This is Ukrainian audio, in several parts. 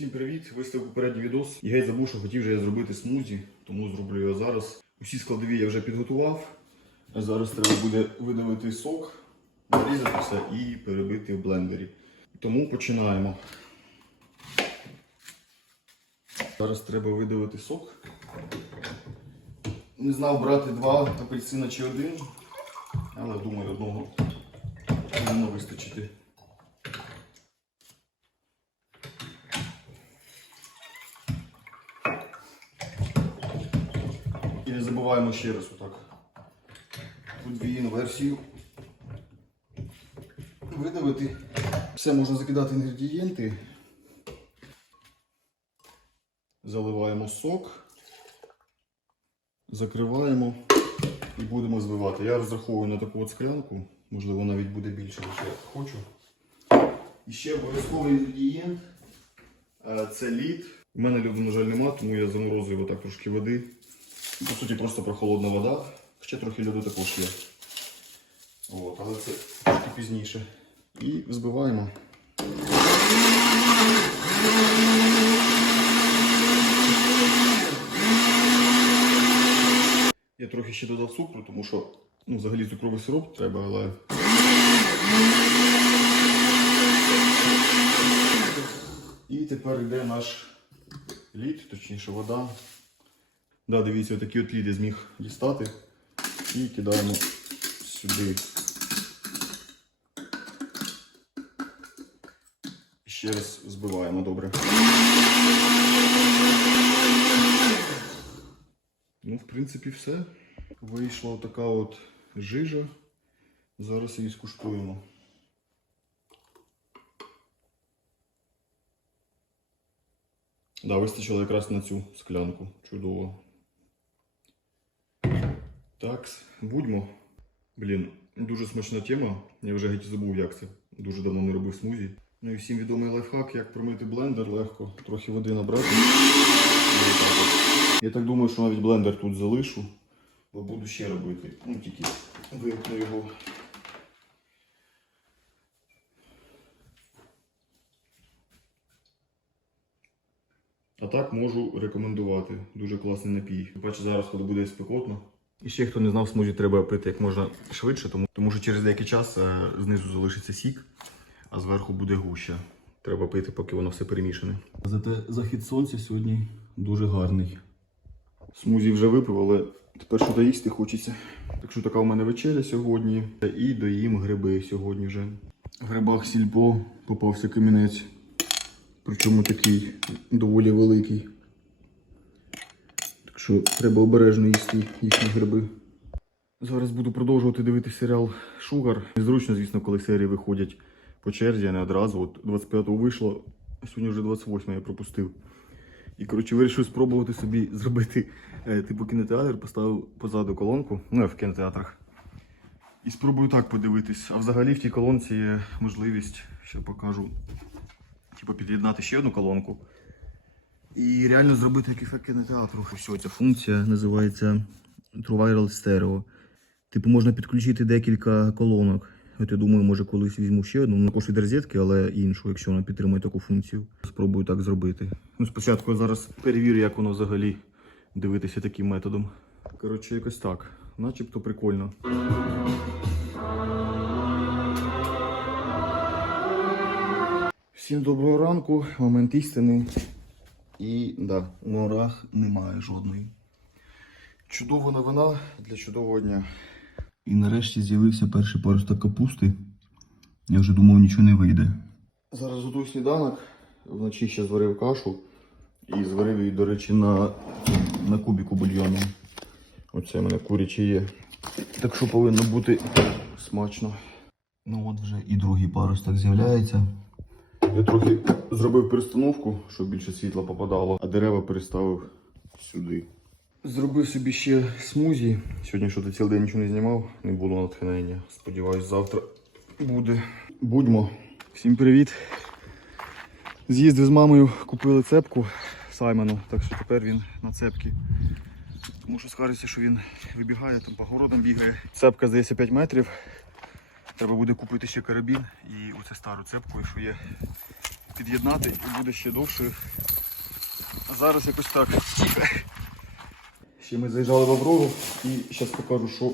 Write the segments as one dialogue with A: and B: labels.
A: Всім привіт! Виставив попередній відос. І геть забув, що хотів же я зробити смузі, тому зроблю його зараз. Усі складові я вже підготував. Зараз треба буде видавити сок, нарізати все і перебити в блендері. Тому починаємо. Зараз треба видавити сок. Не знав брати два апельсина чи один, але думаю, одного повинно вистачити. І ще раз отак. Подвійну версію. Видавити. Все можна закидати інгредієнти. Заливаємо сок, закриваємо і будемо збивати. Я розраховую на таку от склянку, можливо навіть буде більше, ніж я хочу. І ще обов'язковий інгредієнт е, це лід. У мене льоду, на жаль, нема, тому я заморозую отак трошки води. По суті, просто прохолодна вода. Ще трохи льоду також є. От, але це трошки пізніше. І збиваємо. Я трохи ще додав цукру, тому що ну, взагалі цукровий сироп треба, але. І тепер йде наш лід, точніше вода. Да, дивіться, отакий от лід я зміг дістати. І кидаємо сюди. Ще раз збиваємо добре. Ну, в принципі, все. Вийшла така от жижа. Зараз її скуштуємо. Да, вистачило якраз на цю склянку. Чудово. Так, будьмо. Блін, дуже смачна тема. Я вже геть забув, як це. Дуже давно не робив смузі. Ну і всім відомий лайфхак, як промити блендер легко. Трохи води набрати. Я так думаю, що навіть блендер тут залишу, бо буду ще робити. Ну тільки вимкну його. А так можу рекомендувати. Дуже класний напій. Бачу, зараз, коли буде спекотно. І ще хто не знав, смузі треба пити як можна швидше, тому, тому що через деякий час е, знизу залишиться сік, а зверху буде гуща. Треба пити, поки воно все перемішане. Зате захід сонця сьогодні дуже гарний. Смузі вже випив, але тепер що доїсти хочеться. Так що така у мене вечеря сьогодні. І доїм гриби сьогодні вже. В грибах сільпо попався камінець. Причому такий доволі великий. Що треба обережно їсти їхні гриби. Зараз буду продовжувати дивитися серіал Шугар. Незручно, звісно, коли серії виходять по черзі, а не одразу. От 25-го вийшло, а сьогодні вже 28 я пропустив. І коротше вирішив спробувати собі зробити е, типу кінотеатр, поставив позаду колонку, ну я в кінотеатрах. І спробую так подивитись. А взагалі в тій колонці є можливість, що покажу, типу під'єднати ще одну колонку. І реально зробити як ефект кінотеатру. Ось ця функція називається True Viral Stereo. Типу можна підключити декілька колонок. От я думаю, може колись візьму ще одну, також від розетки, але іншу, якщо вона підтримує таку функцію. Спробую так зробити. Ну, спочатку зараз перевірю, як воно взагалі дивитися таким методом. Коротше, якось так. Начебто прикольно. Всім доброго ранку, момент істини. І да, у горах немає жодної. Чудова новина для чудового дня. І нарешті з'явився перший паросток капусти. Я вже думав, нічого не вийде. Зараз готую сніданок. Вночі ще зварив кашу і зварив її, до речі, на, на кубіку бульйону. Оце в мене куряче є. Так що повинно бути смачно. Ну от вже і другий паросток з'являється. Я трохи зробив перестановку, щоб більше світла попадало, а дерева переставив сюди. Зробив собі ще смузі. Сьогодні що цілий день нічого не знімав, не було натхнення. Сподіваюсь, завтра буде. Будьмо. Всім привіт. З'їздив з мамою, купили цепку Саймону, так що тепер він на цепці. Тому що скажеться, що він вибігає, там по городам бігає. Цепка здається 5 метрів. Треба буде купити ще карабін і оце стару цепку, що є під'єднати і буде ще довше. А зараз якось так. Ще ми заїжджали в Аврору і зараз покажу, що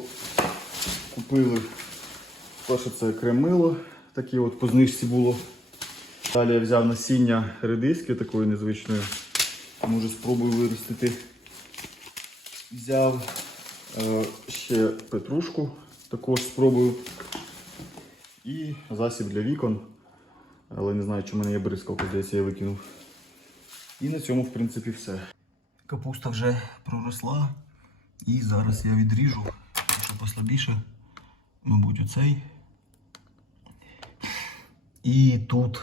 A: купили. Перше це крем-мило, таке от по знижці було. Далі я взяв насіння редиски такої незвичної. Може спробую виростити. Взяв е, ще петрушку, також спробую. І засіб для вікон. Але не знаю, чи в мене є бризкалка, здається, я викинув. І на цьому, в принципі, все. Капуста вже проросла. І зараз я відріжу, що послабіше, мабуть, оцей. І тут,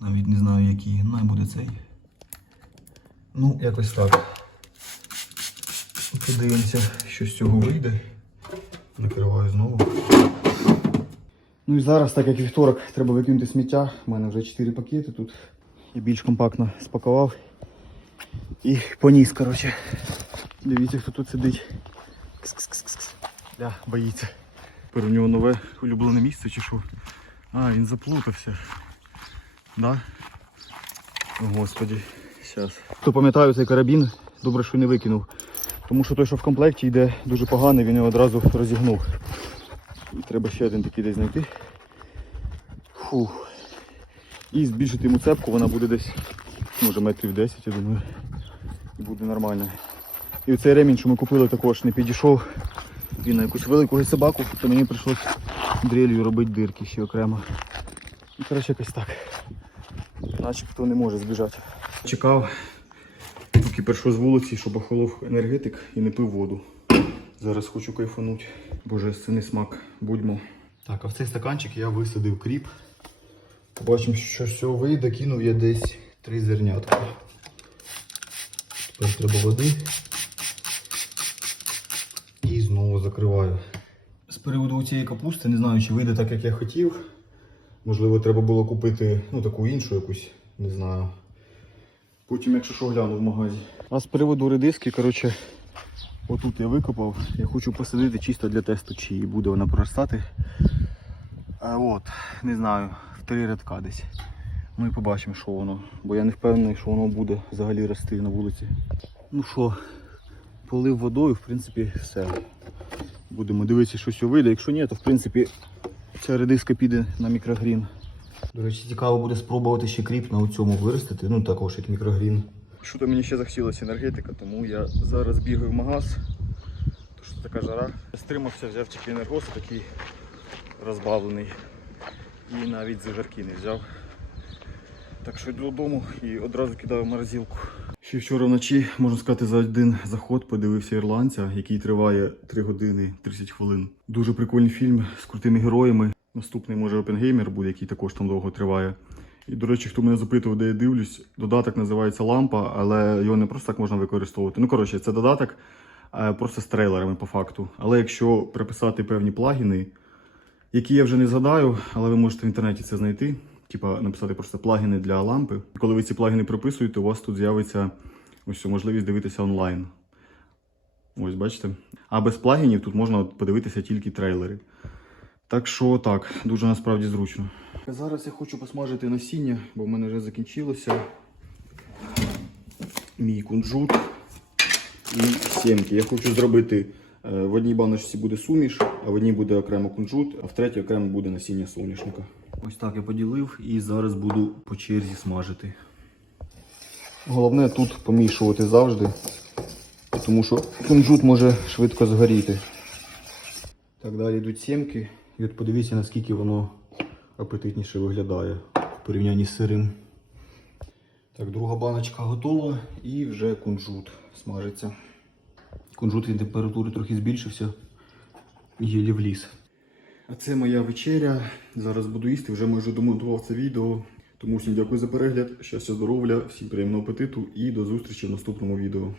A: навіть не знаю який, най буде цей. Ну, якось так. Подивимося, що з цього вийде. Накриваю знову. Ну і зараз, так як вівторок, треба викинути сміття. У мене вже 4 пакети тут. Я більш компактно спакував. І поніс, коротше. Дивіться, хто тут сидить. Кс-кс-кс-кс. Ля, боїться. Тепер у нього нове улюблене місце чи що? А, він заплутався. Да? О, Господі. Щас. Хто пам'ятає цей карабін, добре, що не викинув. Тому що той, що в комплекті йде дуже поганий, він його одразу розігнув. І треба ще один такий десь знайти. Фух. І збільшити йому цепку, вона буде десь, може метрів 10, я думаю. І буде нормально. І цей ремінь, що ми купили, також не підійшов. Він на якусь велику собаку, то мені прийшлось дрелью робити дирки ще окремо. І коротше якось так. Начебто не може збіжати. Чекав, поки першов з вулиці, щоб охолов енергетик і не пив воду. Зараз хочу кайфануть. Боже, це не смак. Будьмо. Так, а в цей стаканчик я висадив кріп. Побачимо, що з цього вийде. Кинув я десь три зернятка. Тепер треба води. І знову закриваю. З приводу цієї капусти, не знаю, чи вийде так, як я хотів. Можливо, треба було купити ну, таку іншу якусь, не знаю. Потім, якщо що, гляну в магазі. А з приводу редиски, коротше, отут я викопав. Я хочу посадити чисто для тесту, чи буде вона проростати. От, не знаю, в три рядка десь. Ну і побачимо, що воно. Бо я не впевнений, що воно буде взагалі рости на вулиці. Ну що, полив водою, в принципі, все. Будемо дивитися, що сьогодні вийде. Якщо ні, то в принципі ця редиска піде на мікрогрін. До речі, цікаво буде спробувати ще кріп на цьому виростити, ну також як мікрогрін. Що то мені ще захотілося енергетика, тому я зараз бігаю в магаз. То що така жара. Стримався, взяв тільки енергос такий розбавлений. І навіть зажарки не взяв. Так що йду додому і одразу кидаю в морозилку. Ще вчора вночі, можна сказати, за один заход подивився ірландця, який триває 3 години 30 хвилин. Дуже прикольний фільм з крутими героями. Наступний може Опенгеймер буде, який також там довго триває. І, до речі, хто мене запитував, де я дивлюсь, додаток називається лампа, але його не просто так можна використовувати. Ну, коротше, це додаток е, просто з трейлерами по факту. Але якщо приписати певні плагіни, які я вже не згадаю, але ви можете в інтернеті це знайти. Типа написати просто плагіни для лампи. Коли ви ці плагіни прописуєте, у вас тут з'явиться ось можливість дивитися онлайн. Ось бачите. А без плагінів тут можна подивитися тільки трейлери. Так що так, дуже насправді зручно. Зараз я хочу посмажити насіння, бо в мене вже закінчилося. Мій кунжут і сімки. Я хочу зробити е, в одній баночці буде суміш, а в одній буде окремо кунжут, а в третій окремо буде насіння соняшника. Ось так я поділив і зараз буду по черзі смажити. Головне тут помішувати завжди, тому що кунжут може швидко згоріти. Так, далі йдуть сімки. І от подивіться, наскільки воно апетитніше виглядає в порівнянні з сирим. Так, друга баночка готова і вже кунжут смажиться. Кунжут від температури трохи збільшився. Єлі вліз. А це моя вечеря. Зараз буду їсти, вже майже домонтував це відео. Тому всім дякую за перегляд. Щастя, здоров'я, всім приємного апетиту і до зустрічі в наступному відео.